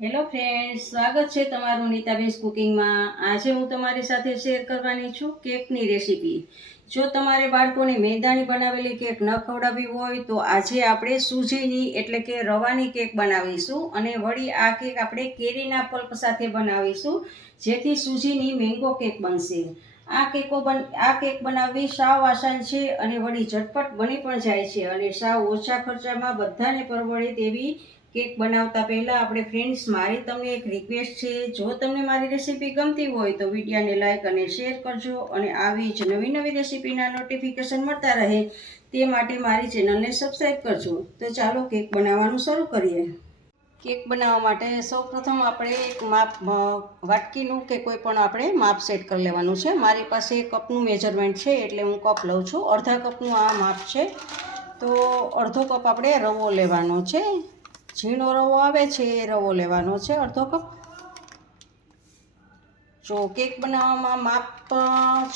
Hello friends, સ્વાગત છે તમારું નીતાબેન્સ કુકિંગમાં। આજે હું તમારી સાથે શેર કરવાની છું કેકની રેસીપી। જો તમારે બાળકોને મેંદાની બનાવેલી કેક ન ખવડાવવી હોય તો આજે આપણે સૂજીની એટલે કે રવાની કેક બનાવીશું। અને વળી આ કેક આપણે કેરીના પલ્પ સાથે બનાવીશું, જેથી સૂજીની મેંગો કેક બનશે। આ કેક બનાવવી સાવ આસાન છે અને વળી ઝટપટ બની પણ જાય છે અને સાવ ઓછા ખર્ચામાં બધાને પરવડે તેવી કેક બનાવતા પહેલાં આપણે ફ્રેન્ડ્સ, મારી તમને એક રિક્વેસ્ટ છે। જો તમને મારી રેસીપી ગમતી હોય તો વિડીયોને લાઇક અને શેર કરજો અને આવી જ નવી નવી રેસીપીના નોટિફિકેશન મળતા રહે તે માટે મારી ચેનલને સબસ્ક્રાઈબ કરજો। તો ચાલો કેક બનાવવાનું શરૂ કરીએ। કેક બનાવવા માટે સૌપ્રથમ આપણે એક માપ વાટકીનું કે કોઈ પણ આપણે માપ સેટ કરી લેવાનું છે। મારી પાસે કપનું મેજરમેન્ટ છે એટલે હું કપ લઉં છું। અડધા કપનું આ માપ છે, તો અડધો કપ આપણે રવો લેવાનો છે। ઝીણો રવો આવે છે એ રવો લેવાનો છે, અડધો કપ। જો કેક બનાવવામાં માપ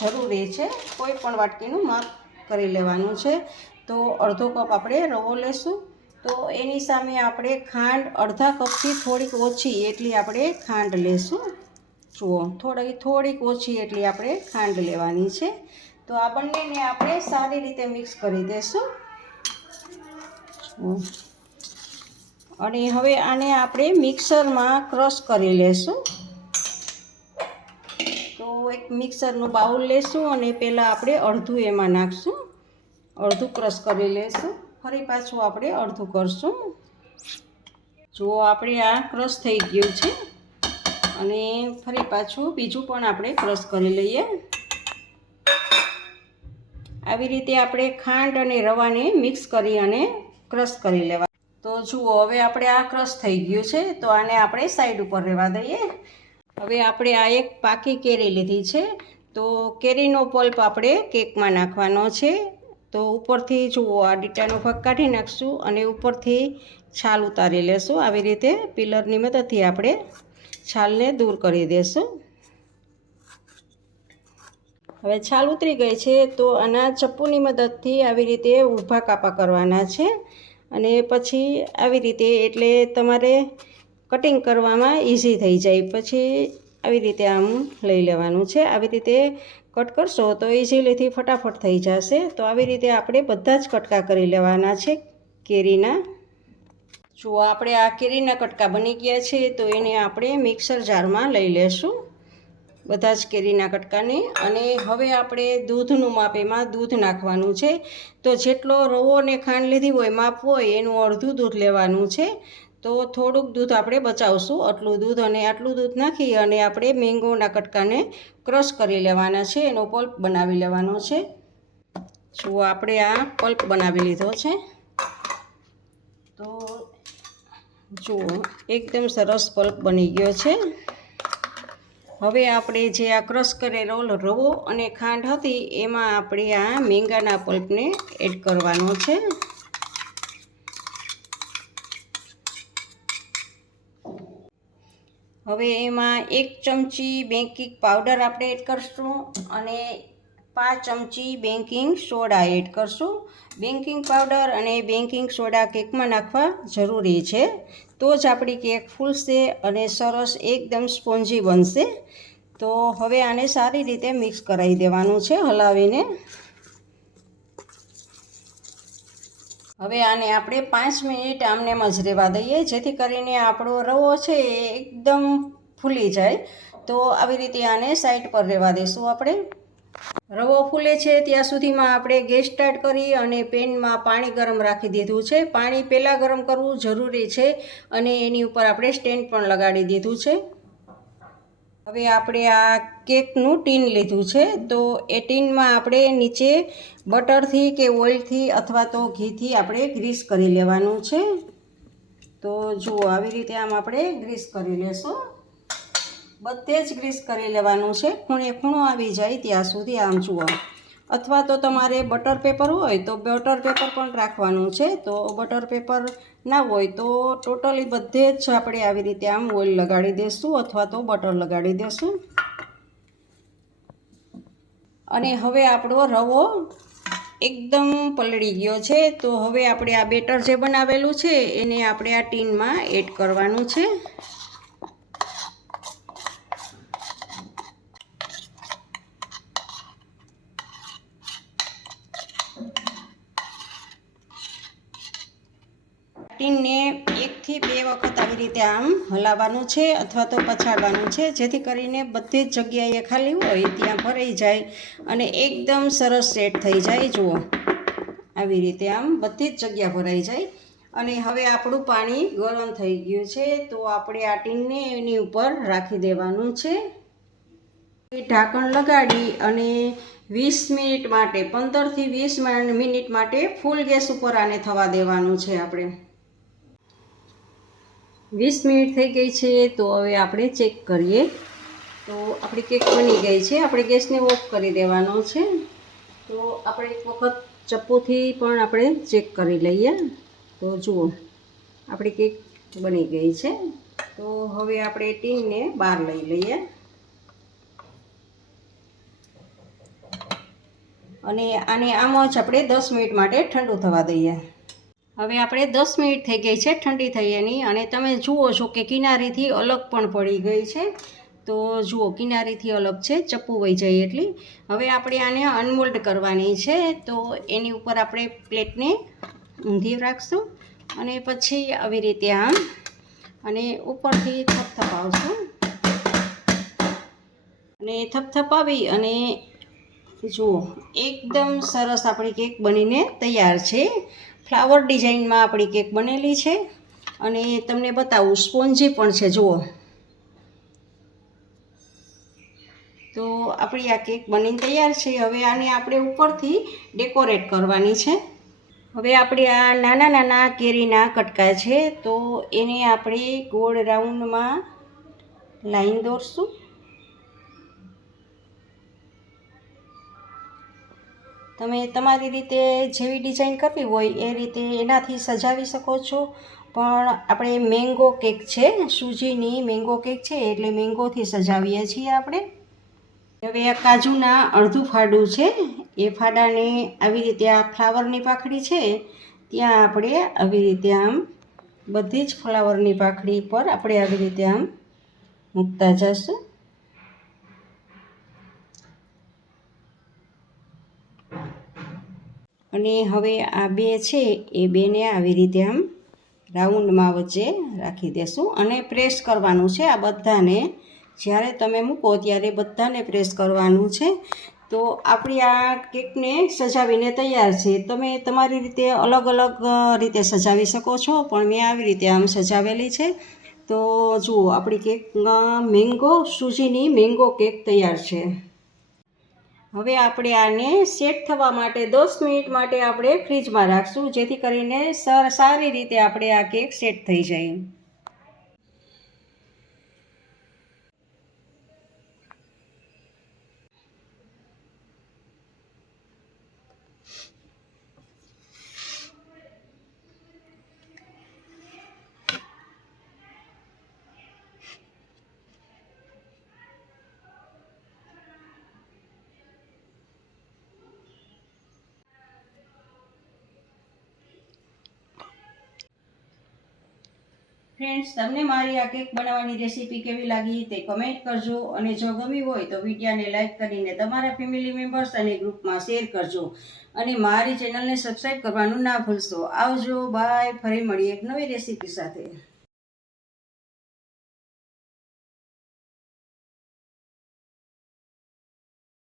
જરૂરી છે, કોઈ પણ વાટકીનું માપ કરી લેવાનું છે। તો અડધો કપ આપણે રવો લેશું, તો એની સામે આપણે ખાંડ અડધા કપથી થોડીક ઓછી એટલી આપણે ખાંડ લેશું। જુઓ, થોડીક ઓછી એટલી આપણે ખાંડ લેવાની છે। તો આ બંનેને આપણે સારી રીતે મિક્સ કરી દઈશું। અને હવે આને આપણે મિક્સરમાં ક્રશ કરી લેશું। તો એક મિક્સરનું બાઉલ લેશું અને પહેલાં આપણે અડધું એમાં નાખશું, અડધું ક્રશ કરી લેશું, ફરી પાછું આપણે અડધું કરશું। જુઓ, આપણે આ ક્રશ થઈ ગયું છે અને ફરી પાછું બીજું પણ આપણે ક્રશ કરી લઈએ। આવી રીતે આપણે ખાંડ અને રવાને મિક્સ કરી અને ક્રશ કરી લેવા। તો જુઓ, હવે આપણે આ ક્રશ થઈ ગયું છે, તો આને આપણે સાઈડ ઉપર રહેવા દઈએ। હવે આપણે આ એક પાકી કેરી લીધી છે, તો કેરીનો પલ્પ આપણે કેકમાં નાખવાનો છે। તો ઉપરથી જુઓ, આ ડીટાનો ભાગ કાઢી નાખશું અને ઉપરથી છાલ ઉતારી લેશું। આવી રીતે પિલરની મદદથી આપણે છાલને દૂર કરી દેશું। હવે છાલ ઉતરી ગઈ છે, તો આના ચપ્પુની મદદથી આવી રીતે ઊભા કાપા કરવાના છે અને પછી આવી રીતે, એટલે તમારે કટિંગ કરવામાં ઇઝી થઈ જાય। પછી આવી રીતે આમ લઈ લેવાનું છે, આવી રીતે કટ કરશો તો ઇઝીલીથી ફટાફટ થઈ જશે। તો આવી રીતે આપણે બધા જ કટકા કરી લેવાના છે કેરીના। જુઓ, આપણે આ કેરીના કટકા બની ગયા છે, તો એને આપણે મિક્સર જારમાં લઈ લેશું, બધા જ કેરીના કટકાને। અને હવે આપણે દૂધનું માપ, એમાં દૂધ નાખવાનું છે। તો જેટલો રવો અને ખાંડ લીધી હોય, માપ હોય એનું અડધું દૂધ લેવાનું છે। તો થોડુંક દૂધ આપણે બચાવશું, આટલું દૂધ અને આટલું દૂધ નાખી અને આપણે મેંગોના કટકાને ક્રશ કરી લેવાના છે, એનો પલ્પ બનાવી લેવાનો છે। જુઓ, આપણે આ પલ્પ બનાવી લીધો છે। તો જુઓ, એકદમ સરસ પલ્પ બની ગયો છે। હવે આપણે જે આ ક્રશ કરેલો રવો અને ખાંડ હતી એમાં આપણે આ મેંગાના પલ્પને એડ કરવાનો છે। હવે એમાં 1 ચમચી બેકિંગ પાવડર આપણે એડ કરશું અને 5 ચમચી બેકિંગ સોડા એડ કરશું। બેકિંગ પાવડર અને બેકિંગ સોડા કેકમાં નાખવા જરૂરી છે, તો જ આપણી કેક ફૂલશે અને સરસ એકદમ સ્પોન્જી બનશે। તો હવે આને સારી રીતે મિક્સ કરાવી દેવાનું છે, હલાવીને। હવે આને આપણે 5 મિનિટ આમનેમ જ રહેવા દઈએ, જેથી કરીને આપણો રવો છે એ એકદમ ફૂલી જાય। તો આવી રીતે આને સાઈડ પર રહેવા દઈશું આપણે। રવો ફૂલે છે ત્યાં સુધીમાં આપણે ગેસ સ્ટાર્ટ કરી અને પેનમાં પાણી ગરમ રાખી દીધું છે। પાણી પહેલાં ગરમ કરવું જરૂરી છે અને એની ઉપર આપણે સ્ટેન્ડ પણ લગાડી દીધું છે। હવે આપણે આ કેકનું ટીન લીધું છે, તો એ ટીનમાં આપણે નીચે બટરથી કે ઓઇલથી અથવા તો ઘીથી આપણે ગ્રીસ કરી લેવાનું છે। તો જુઓ, આવી રીતે આમ આપણે ગ્રીસ કરી લેશું, બધે જ ગ્રીસ કરી લેવાનું છે, ખૂણે ખૂણો આવી જાય ત્યાં સુધી। આમ જુઓ, અથવા તો તમારે બટર પેપર હોય તો બટર પેપર પણ રાખવાનું છે। તો બટર પેપર ના હોય તો ટોટલી બધે જ આપણે આવી રીતે આમ ઓઇલ લગાડી દઈશું અથવા તો બટર લગાડી દઈશું। અને હવે આપણો રવો એકદમ પલળી ગયો છે, તો હવે આપણે આ બેટર જે બનાવેલું છે એને આપણે આ ટીનમાં એડ કરવાનું છે। ટીનને 1 થી 2 વખત આવી રીતે આમ હલાવવાનું છે અથવા તો પછાડવાનું છે, જેથી કરીને બધી જ જગ્યાએ ખાલી હોય ત્યાં ભરાઈ જાય અને એકદમ સરસ સેટ થઈ જાય. જુઓ આવી રીતે આમ બધી જ જગ્યા ભરાઈ જાય. અને હવે આપણું પાણી ગરમ થઈ ગયું છે, તો આપણે આ ટીનને એની ઉપર રાખી દેવાનું છે. ઢાંકણ લગાડી અને 20 મિનિટ માટે 15 થી 20 મિનિટ માટે ફૂલ ગેસ ઉપર આને થવા દેવાનું છે. આપણે 20 મિનિટ થઈ ગઈ છે, તો હવે આપણે ચેક કરીએ. તો આપણી કેક બની ગઈ છે. આપણે ગેસને ઓફ કરી દેવાનો છે. તો આપણે એક વખત ચપ્પુથી પણ આપણે ચેક કરી લઈએ. તો જુઓ આપણી કેક બની ગઈ છે. તો હવે આપણે ટીનને બહાર લઈ લઈએ અને આને આમ જ આપણે 10 મિનિટ માટે ઠંડુ થવા દઈએ. હવે આપણે 10 મિનિટ થઈ ગઈ છે ઠંડી થઈ એની, અને તમે જુઓ છો કે કિનારીથી અલગ પણ પડી ગઈ છે. તો જુઓ કિનારીથી અલગ છે, ચપ્પુ વહી જાય એટલી. હવે આપણે આને અનમોલ્ડ કરવાની છે. તો એની ઉપર આપણે પ્લેટને ઊંધી રાખશું અને પછી આવી રીતે આમ અને ઉપરથી થપથપાવશું અને થપથપાવી અને જુઓ એકદમ સરસ આપણી કેક બનીને તૈયાર છે. ફ્લાવર ડિઝાઇનમાં આપણી કેક બનેલી છે અને તમને બતાવું સ્પોન્જી પણ છે. જુઓ તો આપણી આ કેક બનીને તૈયાર છે. હવે આને આપણે ઉપરથી ડેકોરેટ કરવાની છે. હવે આપણે આ નાના નાના કેરીના કટકા છે, તો એને આપણે ગોળ રાઉન્ડમાં લાઈન દોરશું. તમે તમારી રીતે જેવી ડિઝાઇન કરવી હોય એ રીતે એનાથી સજાવી શકો છો. પણ આપણે મેંગો કેક છે, સૂજીની મેંગો કેક છે, એટલે મેંગોથી સજાવીએ છીએ આપણે. હવે આ કાજુના અડધું ફાડું છે, એ ફાડાને આવી રીતે આ ફ્લાવરની પાંખડી છે ત્યાં આપણે આવી રીતે આમ બધી જ ફ્લાવરની પાંખડી પર આપણે આવી રીતે આમ મૂકતા જશું. અને હવે આ બે છે એ બેને આવી રીતે આમ રાઉન્ડમાં વચ્ચે રાખી દેશું અને પ્રેસ કરવાનું છે. આ બધાને જ્યારે તમે મૂકો ત્યારે બધાને પ્રેસ કરવાનું છે. તો આપણી આ કેકને સજાવીને તૈયાર છે. તમે તમારી રીતે અલગ અલગ રીતે સજાવી શકો છો, પણ મેં આવી રીતે આમ સજાવેલી છે. તો જુઓ આપણી કેક મેંગો સૂજીની મેંગો કેક તૈયાર છે. હવે આપણે આને સેટ થવા માટે 10 મિનિટ માટે આપણે ફ્રીજમાં રાખશું, જેથી કરીને સારી રીતે આપણે આ કેક સેટ થઈ જાય. ફ્રેન્ડ્સ, તમને મારી આ કેક બનાવવાની રેસીપી કેવી લાગી તે કમેન્ટ કરજો, અને જો ગમી હોય તો વિડીયોને લાઈક કરીને તમારા ફેમિલી મેમ્બર્સ અને ગ્રુપમાં શેર કરજો, અને મારી ચેનલને સબસ્ક્રાઈબ કરવાનું ના ભૂલશો. આવજો, બાય. ફરી મળીએ એક નવી રેસીપી સાથે.